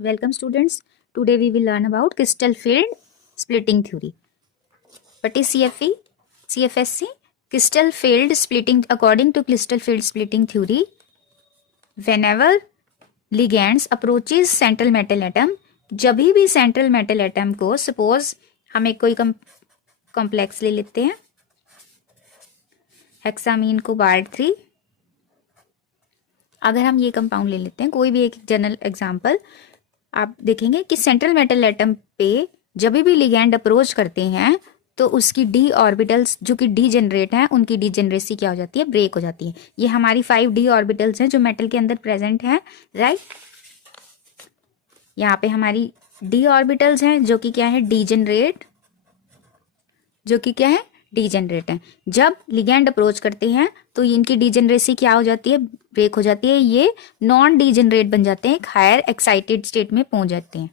Welcome students. Today we will learn about crystal field splitting theory. What is CFE? CFSC? Crystal field splitting. According to crystal field splitting theory, whenever ligands approaches central metal atom, जब भी central metal atom को, suppose हम एक कोई complex ले लेते हैं, hexamine cobalt 3। अगर हम ये कंपाउंड ले लेते हैं, कोई भी एक जनरल एग्जांपल, आप देखेंगे कि सेंट्रल मेटल एटम पे जब भी लिगैंड अप्रोच करते हैं तो उसकी डी ऑर्बिटल्स जो कि डी जनरेट हैं, उनकी डी जनरेसी क्या हो जाती है, ब्रेक हो जाती है। ये हमारी 5 डी ऑर्बिटल्स हैं जो मेटल के अंदर प्रेजेंट हैं, राइट। यहाँ पे हमारी डी ऑर्बिटल्स हैं जो कि क्या है, डी जनरेट, जो कि क्या है, डी जनरेट है। जब लिगैंड अप्रोच करते हैं तो इनकी डीजनरेसी क्या हो जाती है, ब्रेक हो जाती है। ये नॉन डीजनरेट बन जाते हैं, एक हायर एक्साइटेड स्टेट में पहुंच जाते हैं,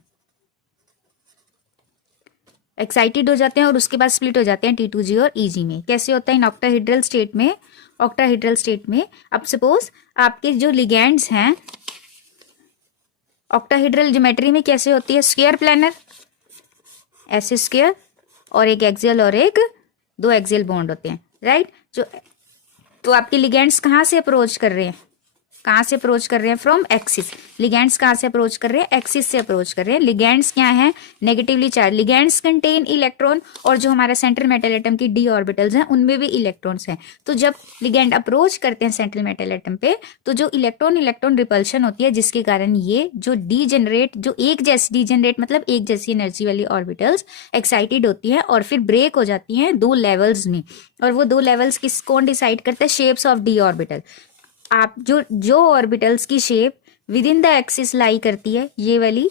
एक्साइटेड हो जाते हैं और उसके बाद स्प्लिट हो जाते हैं T2G और EG में। कैसे होता है, इन ऑक्टाहेड्रल स्टेट में। ऑक्टाहेड्रल स्टेट में अब सपोज आपके जो लिगैंड्स हैं ऑक्टाहेड्रल ज्योमेट्री में कैसे होती है, स्क्वायर प्लैनर, ऐसे स्क्वायर, और एक एक्सियल और एक 2 एक्सियल बॉन्ड होते हैं, राइट। जो तो आपके लिगैंड्स कहाँ से अप्रोच कर रहे हैं, कहाँ से अप्रोच कर रहे हैं, फ्रॉम एक्सिस। लिगैंड्स कहाँ से अप्रोच कर रहे हैं, एक्सिस से अप्रोच कर रहे हैं। लिगैंड्स क्या हैं, negatively charge. Ligands contain electron, और जो हमारा सेंट्रल मेटल एटम की डी ऑर्बिटल्स हैं उनमें भी इलेक्ट्रॉन्स हैं। तो जब लिगैंड अप्रोच करते हैं सेंट्रल मेटल एटम पे, तो जो इलेक्ट्रॉन रिपल्शन होती है, जिसके कारण ये जो डी जनरेट, जो एक जैसी डी जनरेट मतलब एक जैसी एनर्जी वाली ऑर्बिटल्स एक्साइटेड होती हैं और फिर ब्रेक हो जाती हैं 2 लेवल्स में। और वो 2 लेवल्स किस कौन डिसाइड करते हैं, शेप्स ऑफ डी ऑर्बिटल। आप जो ऑर्बिटल्स की shape with in the axis लाई करती है, ये वाली,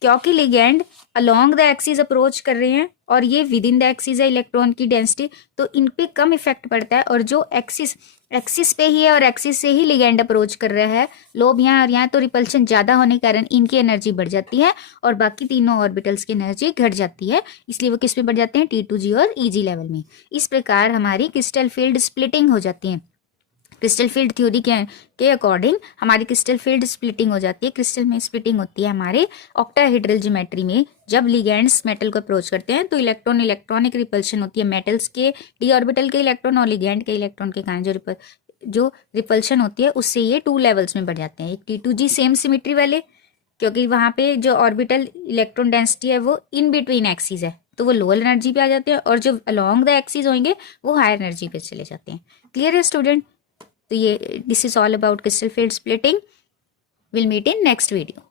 क्योंकि ligand along the axis approach कर रहे हैं और ये विद इन द एक्सिस है इलेक्ट्रॉन की डेंसिटी, तो इन पे कम इफेक्ट पड़ता है। और जो एक्सिस पे ही है और एक्सिस से ही लिगैंड अप्रोच कर रहा है, लोब यहाँ और यहाँ, तो रिपल्शन ज्यादा होने के कारण इनकी एनर्जी बढ़ जाती है और बाकी तीनों ऑर्बिटल्स की एनर्जी घट जाती है। इसलिए वो किस में बढ़ जाते हैं, T2G और EG लेवल में। इस प्रकार हमारी क्रिस्टल फील्ड स्प्लिटिंग हो जाती है। क्रिस्टल फील्ड थ्योरी के अकॉर्डिंग हमारी क्रिस्टल फील्ड स्प्लिटिंग हो जाती है। क्रिस्टल में स्प्लिटिंग होती है हमारे ऑक्टाहेड्रल ज्योमेट्री में। जब लिगैंड्स मेटल को अप्रोच करते हैं तो इलेक्ट्रॉनिक रिपल्शन होती है मेटल्स के डी ऑर्बिटल के इलेक्ट्रॉन और लिगैंड के इलेक्ट्रॉन के कारण जो रिपल्शन होती है उससे ये 2 लेवल्स में बढ़ जाते हैं। एक T2G सेम सिमेट्री वाले, क्योंकि वहां पे जो ऑर्बिटल इलेक्ट्रॉन डेंसिटी है वो इन बिटवीन एक्सिस है, तो वो लोअर एनर्जी पे आ जाते हैं, और जो अलोंग द एक्सिस होंगे वो हायर एनर्जी पे चले जाते हैं। क्लियर है स्टूडेंट? तो ये this is all about crystal field splitting. Will meet in next video.